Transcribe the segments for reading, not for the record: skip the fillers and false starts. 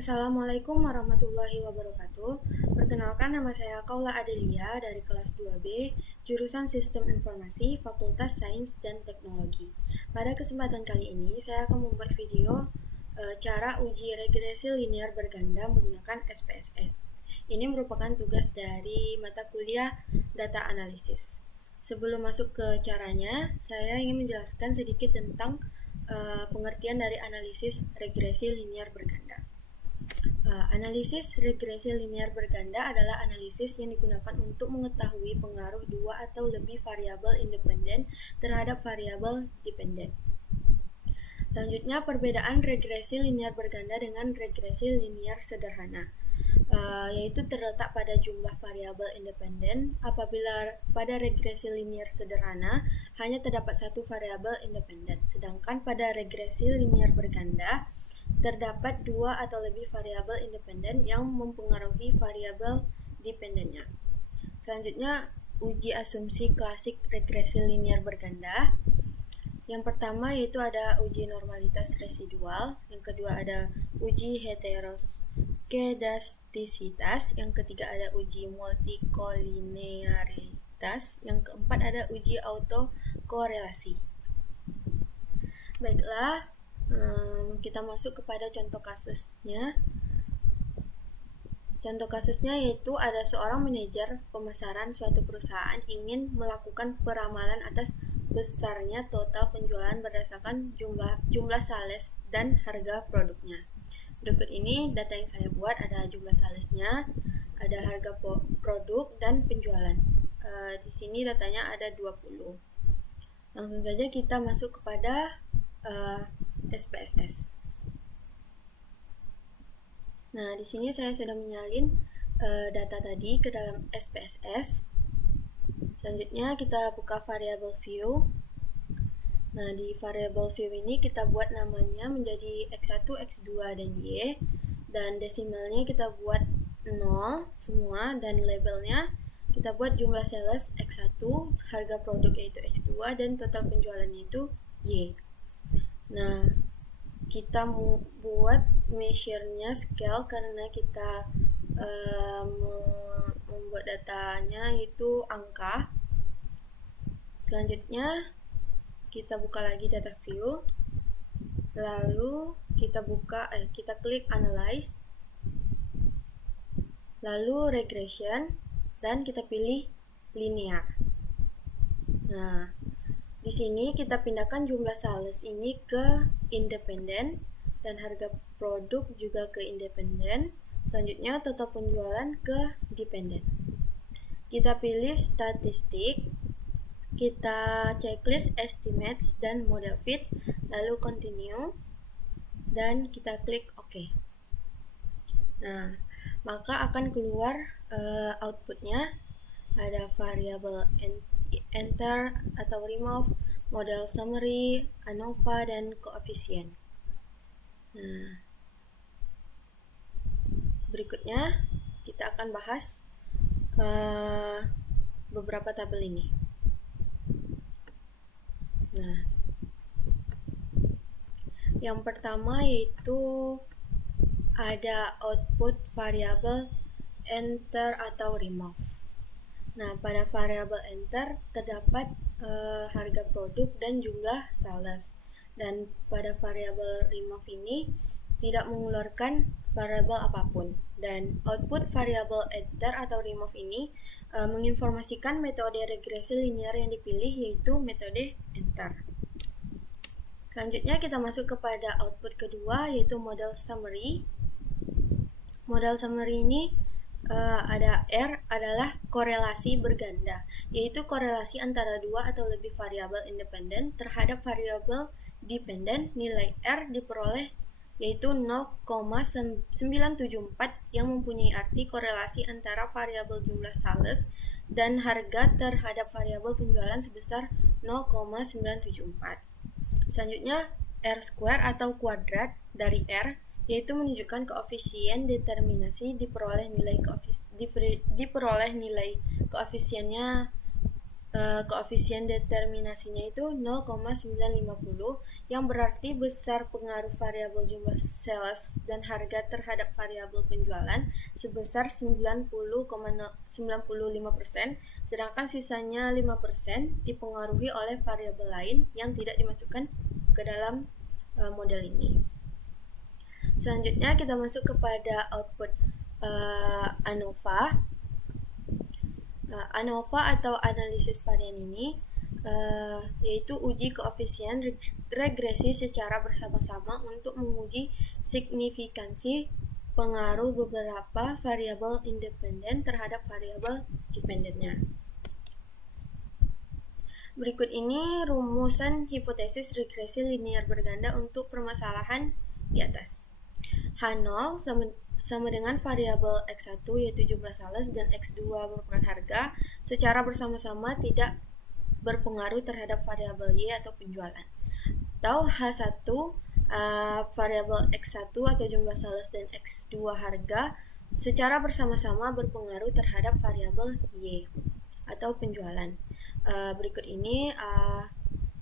Assalamualaikum warahmatullahi wabarakatuh. Perkenalkan, nama saya Kaula Adelia dari kelas 2B, jurusan Sistem Informasi, Fakultas Sains dan Teknologi. Pada kesempatan kali ini, saya akan membuat video cara uji regresi linear berganda menggunakan SPSS. Ini merupakan tugas dari mata kuliah Data Analisis. Sebelum masuk ke caranya, saya ingin menjelaskan sedikit tentang pengertian dari analisis regresi linear berganda. Analisis regresi linear berganda adalah analisis yang digunakan untuk mengetahui pengaruh dua atau lebih variabel independen terhadap variabel dependen. Selanjutnya, perbedaan regresi linear berganda dengan regresi linear sederhana, yaitu terletak pada jumlah variabel independen. Apabila pada regresi linear sederhana hanya terdapat satu variabel independen, sedangkan pada regresi linear berganda terdapat dua atau lebih variabel independen yang mempengaruhi variabel dependennya. Selanjutnya, uji asumsi klasik regresi linear berganda. Yang pertama yaitu ada uji normalitas residual, yang kedua ada uji heteroskedastisitas, yang ketiga ada uji multikolinearitas, yang keempat ada uji autokorelasi. Baiklah, kita masuk kepada contoh kasusnya. Contoh kasusnya yaitu ada seorang manajer pemasaran suatu perusahaan ingin melakukan peramalan atas besarnya total penjualan berdasarkan jumlah sales dan harga produknya. Berikut ini data yang saya buat, ada jumlah salesnya, ada harga produk dan penjualan. Di sini datanya ada 20. Langsung saja kita masuk kepada SPSS. Nah, di sini saya sudah menyalin data tadi ke dalam SPSS. Selanjutnya kita buka variable view. Nah, di variable view ini kita buat namanya menjadi X1, X2, dan Y. Dan desimalnya kita buat 0 semua, dan labelnya kita buat jumlah sales X1, harga produk yaitu X2, dan total penjualannya itu Y. Nah, kita mau buat measure-nya scale karena kita membuat datanya itu angka. Selanjutnya kita buka lagi data view, lalu kita klik analyze, lalu regression, dan kita pilih linear. Nah, di sini kita pindahkan jumlah sales ini ke independen dan harga produk juga ke independen. Selanjutnya total penjualan ke dependen. Kita pilih statistik, kita checklist estimates dan model fit, lalu continue, dan kita klik OK. Nah, maka akan keluar outputnya, ada variable enter atau remove, model summary, ANOVA, dan koefisien. Nah, berikutnya kita akan bahas beberapa tabel ini. Nah, yang pertama yaitu ada output variable enter atau remove. Nah, pada variabel enter terdapat harga produk dan jumlah sales. Dan pada variabel remove ini tidak mengeluarkan variabel apapun. Dan output variabel enter atau remove ini menginformasikan metode regresi linear yang dipilih, yaitu metode enter. Selanjutnya kita masuk kepada output kedua, yaitu model summary. Model summary ini ada R adalah korelasi berganda, yaitu korelasi antara dua atau lebih variabel independen terhadap variabel dependen. Nilai R diperoleh yaitu 0,974 yang mempunyai arti korelasi antara variabel jumlah sales dan harga terhadap variabel penjualan sebesar 0,974. Selanjutnya R square atau kuadrat dari R, yaitu menunjukkan koefisien determinasi diperoleh nilai koefisien determinasinya itu 0,950, yang berarti besar pengaruh variabel jumlah sales dan harga terhadap variabel penjualan sebesar 90,95%, sedangkan sisanya 5% dipengaruhi oleh variabel lain yang tidak dimasukkan ke dalam model ini. Selanjutnya kita masuk kepada output ANOVA. ANOVA atau analisis varian ini yaitu uji koefisien regresi secara bersama-sama untuk menguji signifikansi pengaruh beberapa variabel independen terhadap variabel dependennya. Berikut ini rumusan hipotesis regresi linear berganda untuk permasalahan di atas. H0 sama dengan variabel X1 yaitu jumlah sales dan X2 merupakan harga secara bersama-sama tidak berpengaruh terhadap variabel Y atau penjualan. Atau H1 variabel X1 atau jumlah sales dan X2 harga secara bersama-sama berpengaruh terhadap variabel Y atau penjualan. Berikut ini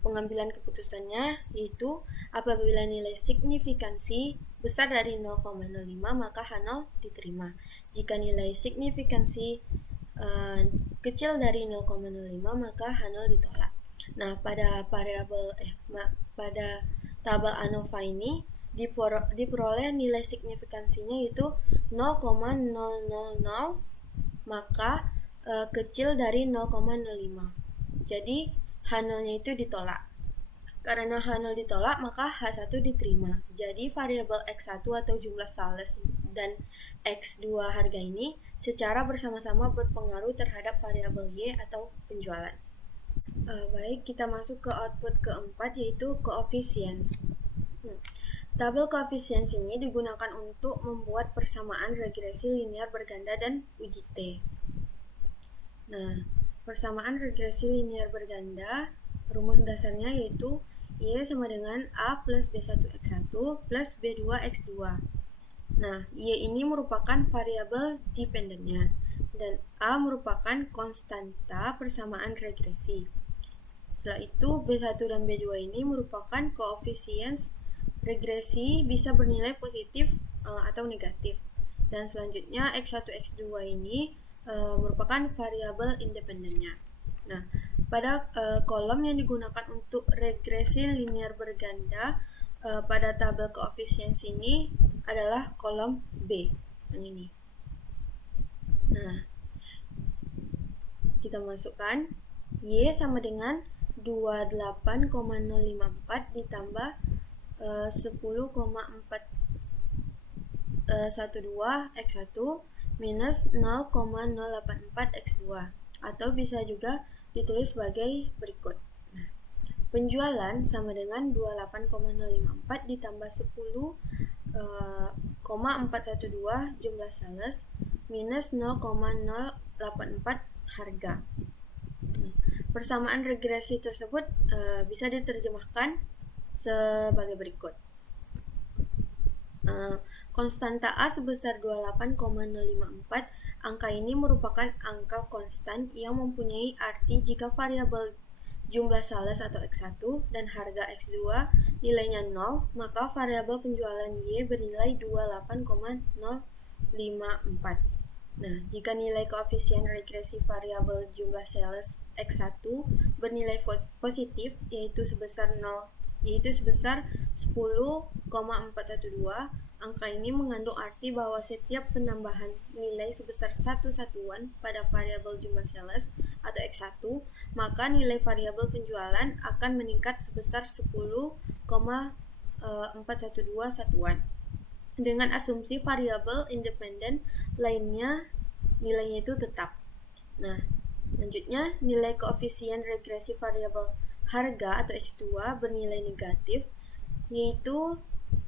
pengambilan keputusannya, yaitu apabila nilai signifikansi besar dari 0,05 maka H0 diterima. Jika nilai signifikansi kecil dari 0,05 maka H0 ditolak. Nah, pada tabel ANOVA ini diperoleh nilai signifikansinya yaitu 0,000 maka kecil dari 0,05. Jadi H0-nya itu ditolak. Karena H0 ditolak, maka H1 diterima. Jadi variabel X1 atau jumlah sales dan X2 harga ini secara bersama-sama berpengaruh terhadap variabel Y atau penjualan. Baik, kita masuk ke output keempat, yaitu coefficients. Tabel coefficients ini digunakan untuk membuat persamaan regresi linear berganda dan uji T. Nah, persamaan regresi linear berganda, rumus dasarnya yaitu Y sama dengan A plus B1X1 plus B2X2. Nah, Y ini merupakan variabel dependennya, dan A merupakan konstanta persamaan regresi. Setelah itu, B1 dan B2 ini merupakan koefisiens regresi bisa bernilai positif atau negatif. Dan selanjutnya, X1, X2 ini merupakan variabel independennya. Nah, pada kolom yang digunakan untuk regresi linear berganda pada tabel koefisiens ini adalah kolom B, yang ini. Nah, kita masukkan Y sama dengan 28,054 ditambah 10,412 X1 minus 0,084 X2, atau bisa juga ditulis sebagai berikut. Nah, penjualan sama dengan 28,054 ditambah 10,412 jumlah sales minus 0,084 harga. Nah, persamaan regresi tersebut bisa diterjemahkan sebagai berikut. Konstanta A sebesar 28,054. Angka ini merupakan angka konstan yang mempunyai arti jika variabel jumlah sales atau X1 dan harga X2 nilainya 0, maka variabel penjualan Y bernilai 28,054. Nah, jika nilai koefisien regresi variabel jumlah sales X1 bernilai positif, yaitu sebesar 10,412, angka ini mengandung arti bahwa setiap penambahan nilai sebesar 1 satuan pada variabel jumlah sales atau X1, maka nilai variabel penjualan akan meningkat sebesar 10,412 satuan. Dengan asumsi variabel independen lainnya nilainya itu tetap. Nah, selanjutnya nilai koefisien regresi variabel harga atau X2 bernilai negatif, yaitu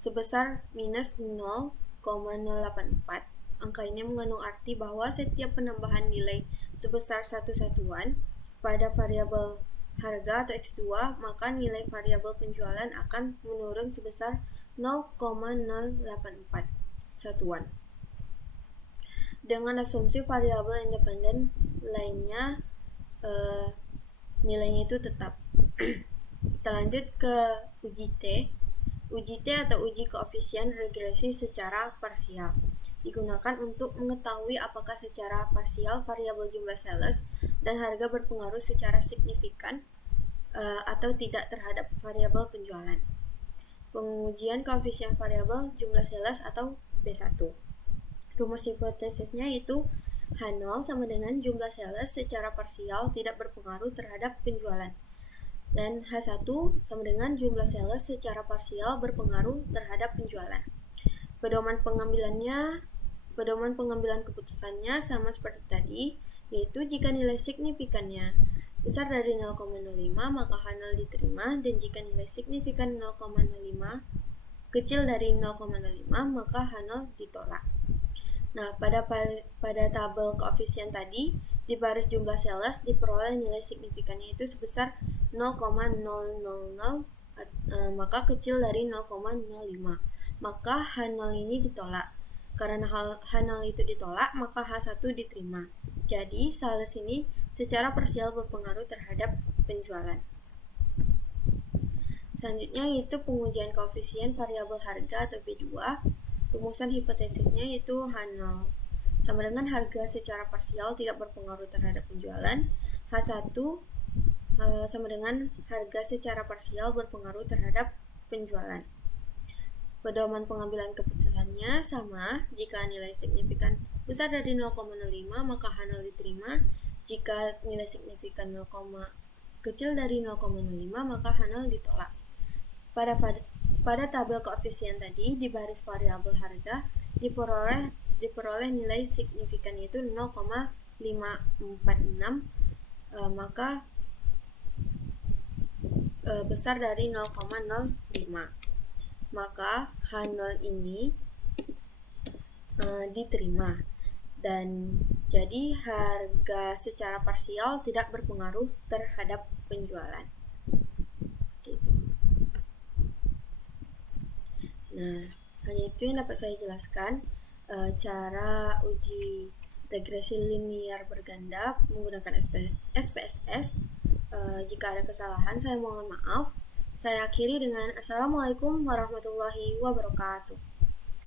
sebesar minus 0,084. Angka ini mengandung arti bahwa setiap penambahan nilai sebesar 1 satuan pada variabel harga atau X2, maka nilai variabel penjualan akan menurun sebesar 0,084 satuan. Dengan asumsi variabel independen lainnya nilainya itu tetap. Kita lanjut ke uji T. Uji T atau uji koefisien regresi secara parsial digunakan untuk mengetahui apakah secara parsial variabel jumlah sales dan harga berpengaruh secara signifikan atau tidak terhadap variabel penjualan. Pengujian koefisien variabel jumlah sales atau B1. Rumus hipotesisnya itu H0 sama dengan jumlah sales secara parsial tidak berpengaruh terhadap penjualan. Dan H1 sama dengan jumlah sales secara parsial berpengaruh terhadap penjualan. Pedoman pengambilan keputusannya sama seperti tadi, yaitu jika nilai signifikannya besar dari 0,05 maka H0 diterima, dan jika nilai signifikan 0,05 kecil dari 0,05 maka H0 ditolak. Nah, pada tabel koefisien tadi, di baris jumlah sales diperoleh nilai signifikannya itu sebesar 0,000, maka kecil dari 0,05. Maka H0 ini ditolak. Karena H0 itu ditolak, maka H1 diterima. Jadi, sales ini secara parsial berpengaruh terhadap penjualan. Selanjutnya yaitu pengujian koefisien variabel harga atau B2. Rumusan hipotesisnya yaitu H0 sama dengan harga secara parsial tidak berpengaruh terhadap penjualan. H1 sama dengan harga secara parsial berpengaruh terhadap penjualan. Pedoman pengambilan keputusannya sama, jika nilai signifikan besar dari 0,05 maka H0 diterima, jika nilai signifikan kecil dari 0,05 maka H0 ditolak. Pada tabel koefisien tadi, di baris variabel harga diperoleh nilai signifikan yaitu 0,546, maka besar dari 0,05. Maka H0 ini diterima, dan jadi harga secara parsial tidak berpengaruh terhadap penjualan. Gitu. Nah, hanya itu yang dapat saya jelaskan cara uji regresi linear berganda menggunakan SPSS. Jika ada kesalahan, saya mohon maaf. Saya akhiri dengan Assalamualaikum warahmatullahi wabarakatuh.